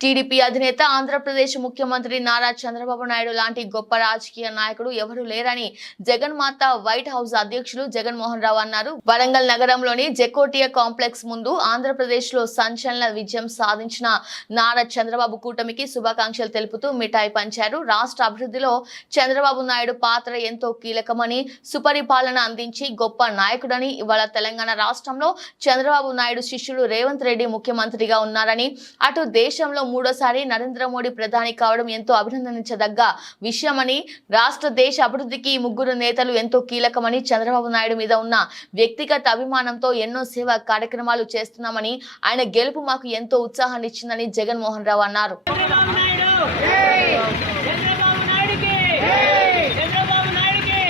TDP అధినేత ఆంధ్రప్రదేశ్ ముఖ్యమంత్రి నారా చంద్రబాబు నాయుడు లాంటి గొప్ప రాజకీయ నాయకుడు ఎవరూ లేరని జగన్మాత వైట్ హౌస్ అధ్యక్షులు జగన్మోహన్ రావు అన్నారు. వరంగల్ నగరంలోని జెకోటియా కాంప్లెక్స్ ముందు ఆంధ్రప్రదేశ్లో సంచలన విజయం సాధించిన నారా చంద్రబాబు కూటమికి శుభాకాంక్షలు తెలుపుతూ మిఠాయి పంచారు. రాష్ట్ర అభివృద్ధిలో చంద్రబాబు నాయుడు పాత్ర ఎంతో కీలకమని సుపరిపాలన అందించి గొప్ప నాయకుడని ఇవాళ తెలంగాణ రాష్ట్రంలో చంద్రబాబు నాయుడు శిష్యుడు రేవంత్ రెడ్డి ముఖ్యమంత్రిగా ఉన్నారని అటు దేశంలో మూడోసారి నరేంద్ర మోడీ ప్రధాని కావడం ఎంతో అభినందించదగ్గ విషయమని రాష్ట్ర దేశ అభివృద్ధికి ఈ ముగ్గురు నేతలు ఎంతో కీలకమని చంద్రబాబు నాయుడు మీద ఉన్న వ్యక్తిగత అభిమానంతో ఎన్నో సేవా కార్యక్రమాలు చేస్తున్నామని ఆయన గెలుపు మాకు ఎంతో ఉత్సాహాన్ని ఇచ్చిందని జగన్మోహన్ రావు అన్నారు చంద్రబాబు నాయుడు చంద్రబాబు నాయుడుకి చంద్రబాబు నాయుడుకి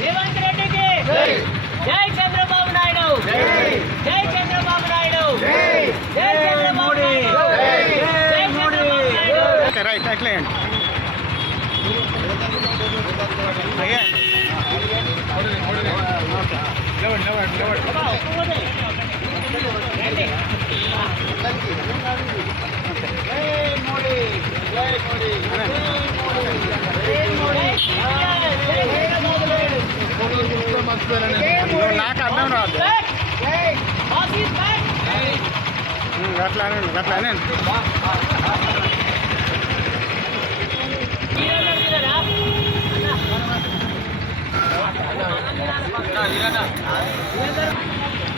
రేవంత్ రెడ్డికి జై చంద్రబాబు నాయుడు జై చంద్రబాబు నాయుడు జై చంద్రబాబు నాయుడు జై చంద్రబాబు నాయుడు ఓకే రైట్ అట్లేయండి అయ్యా లేవండి లేవండి లేవండి నువ్వు నాకు అర్థం రాదు. బాస్ ఈస్ బ్యాక్ ఉమ్, అట్లా అనండి అట్లా అనండి. హీరోల మీదరా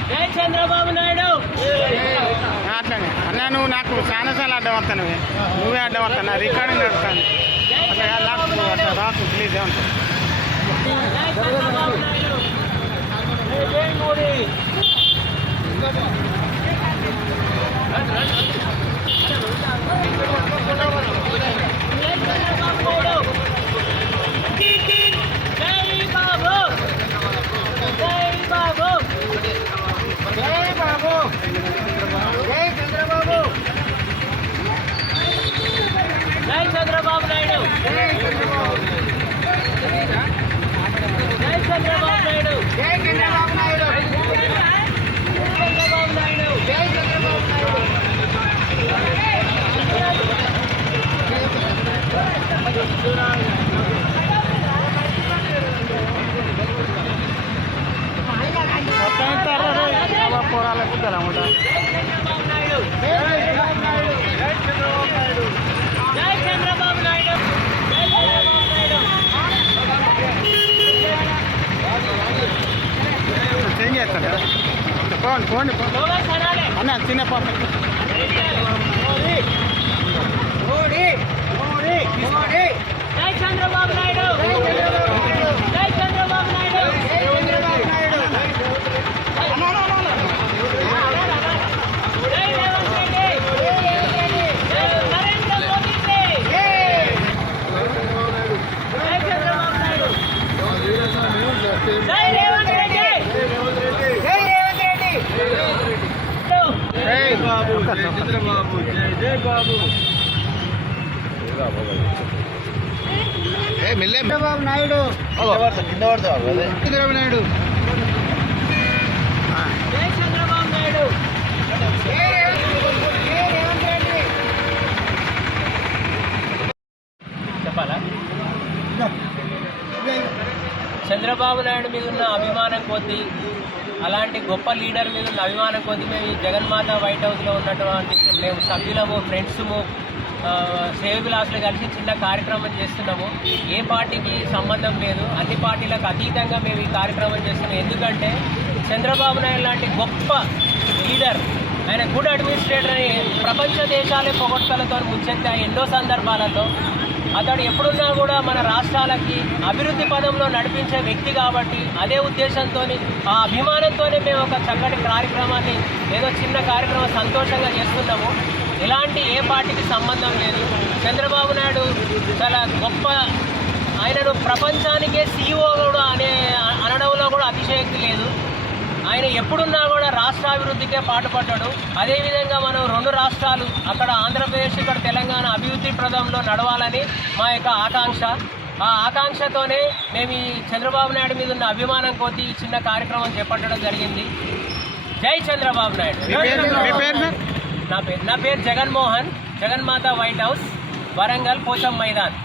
జై చంద్రబాబు నాయుడు. అట్లానే. అన్న నువ్వు నాకు చాలాసార్లు అడ్డం వస్తాను నువ్వే అడ్డం వస్తాను రికార్డింగ్ నడుస్తాను అట్లా నాకు అట్లా రాకు ప్లీజ్ ఏమంటావు జై చంద్రబాబు నాయుడు జై మోడీ జై చంద్రబాబు నాయుడు జై బాబు జై బాబు జై బాబు జై చంద్రబాబు జై చంద్రబాబు నాయుడు జై చంద్రబాబు నాయుడు జై చంద్రబాబు నాయుడు చంద్రబాబు నాయుడు జై చంద్రబాబు నాయుడు మొత్తం ఇస్తారా రే? బాబా పోరాలకు తెలమాట చంద్రబాబు నాయుడు జై చంద్రబాబు నాయుడు జై చంద్రబాబు నాయుడు జై చంద్రబాబు నాయుడు జై చంద్రబాబు నాయుడు చేస్తాను కదా. పోండి పోండి పోండి. అన్న చిన్న పాప మోడీ మోడీ మోడీ మోడీ జై చంద్రబాబు నాయుడు జై చంద్రబాబు నాయుడు జై చంద్రబాబు నాయుడు జై రేవంత్ రెడ్డి జై నరేంద్ర మోదీ జై చంద్రబాబు నాయుడు జై రేవంత్ రెడ్డి జై రేవంత్ రెడ్డి చంద్రబాబు. నాయుడు. చంద్రబాబు నాయుడు. జై చంద్రబాబు నాయుడు. జై రెడ్డి. చెప్పాలా? చంద్రబాబు నాయుడు మీద ఉన్న అభిమానం కొద్దీ అలాంటి గొప్ప లీడర్ మీద ఉన్న అభిమానం కొద్ది మేము ఈ జగన్మాత వైట్ హౌస్లో ఉన్నటువంటి మేము సభ్యులము ఫ్రెండ్స్ము శ్రేయభిలాసులు కలిసి చిన్న కార్యక్రమం చేస్తున్నాము. ఏ పార్టీకి సంబంధం లేదు. అన్ని పార్టీలకు అతీతంగా మేము ఈ కార్యక్రమం చేస్తున్నాం. ఎందుకంటే చంద్రబాబు నాయుడు లాంటి గొప్ప లీడర్ ఆయన గుడ్ అడ్మినిస్ట్రేటర్ అని ప్రపంచ దేశాలే పొగడ్తలతో ముంచెత్తా ఎన్నో సందర్భాలలో అతడు ఎప్పుడున్నా కూడా మన రాష్ట్రాలకి అభివృద్ధి పదంలో నడిపించే వ్యక్తి కాబట్టి అదే ఉద్దేశంతో ఆ అభిమానంతోనే మేము ఒక చక్కటి కార్యక్రమాన్ని ఏదో చిన్న కార్యక్రమం సంతోషంగా చేస్తున్నాము. ఇలాంటి ఏ పార్టీకి సంబంధం లేదు. చంద్రబాబు నాయుడు చాలా గొప్ప ఆయనను ప్రపంచానికే సీఈఓ కూడా అనే అనడంలో కూడా అతిశయక్తి లేదు. ఆయన ఎప్పుడున్నా కూడా రాష్ట్ర అభివృద్ధికే పాటుపడ్డాడు. అదేవిధంగా మనం రెండు రాష్ట్రాలు అక్కడ ఆంధ్రప్రదేశ్ ప్రదంలో నడవాలని మా యొక్క ఆకాంక్ష. ఆ ఆకాంక్షతోనే మేము ఈ చంద్రబాబు నాయుడు మీద ఉన్న అభిమానం కొద్దీ ఈ చిన్న కార్యక్రమం చేపట్టడం జరిగింది. జై చంద్రబాబు నాయుడు. నా పేరు నా పేరు జగన్మోహన్ జగన్మాత వైట్ హౌస్ వరంగల్ పోచం మైదాన్.